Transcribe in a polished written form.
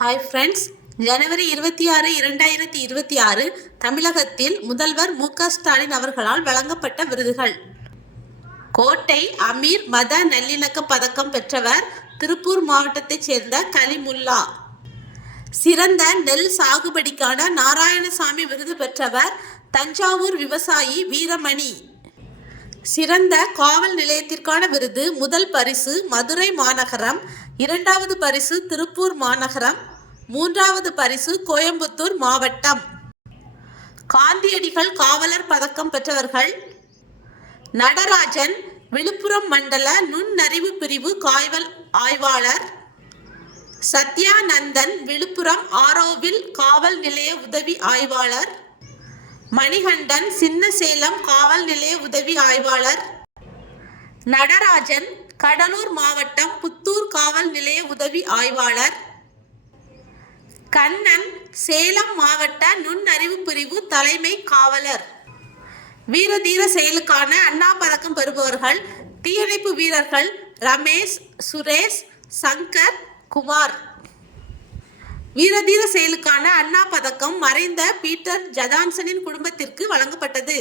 Hi friends, ஜனவரி 26, 2026 தமிழகத்தில் முதல்வர் மு.க.ஸ்டாலின் அவர்களால் வழங்கப்பட்ட விருதுகள். கோட்டை அமீர் மத நல்லிணக்க பதக்கம் பெற்றவர் திருப்பூர் மாவட்டத்தைச் சேர்ந்த கலிமுல்லா. சிறந்த நெல் சாகுபடிக்கான நாராயணசாமி விருது பெற்றவர் தஞ்சாவூர் விவசாயி வீரமணி. சிறந்த காவல் நிலையத்திற்கான விருது முதல் பரிசு மதுரை மாநகரம், இரண்டாவது பரிசு திருப்பூர் மாநகரம், மூன்றாவது பரிசு கோயம்புத்தூர் மாவட்டம். காந்தியடிகள் காவலர் பதக்கம் பெற்றவர்கள் நடராஜன், விழுப்புரம் மண்டல நுண்ணறிவு பிரிவு காவல் ஆய்வாளர். சத்யானந்தன், விழுப்புரம் ஆரோவில் காவல் நிலைய உதவி ஆய்வாளர். மணிகண்டன், சின்னசேலம் காவல் நிலைய உதவி ஆய்வாளர். நடராஜன், கடலூர் மாவட்டம் புத்தூர் காவல் நிலைய உதவி ஆய்வாளர். கண்ணன், சேலம் மாவட்ட நுண்ணறிவு பிரிவு தலைமை காவலர். வீரதீர செயலுக்கான அண்ணா பதக்கம் பெறுபவர்கள் தீயணைப்பு வீரர்கள் ரமேஷ், சுரேஷ், சங்கர், குமார். வீரதீர செயலுக்கான அண்ணா பதக்கம் மறைந்த பீட்டர் ஜதான்சனின் குடும்பத்திற்கு வழங்கப்பட்டது.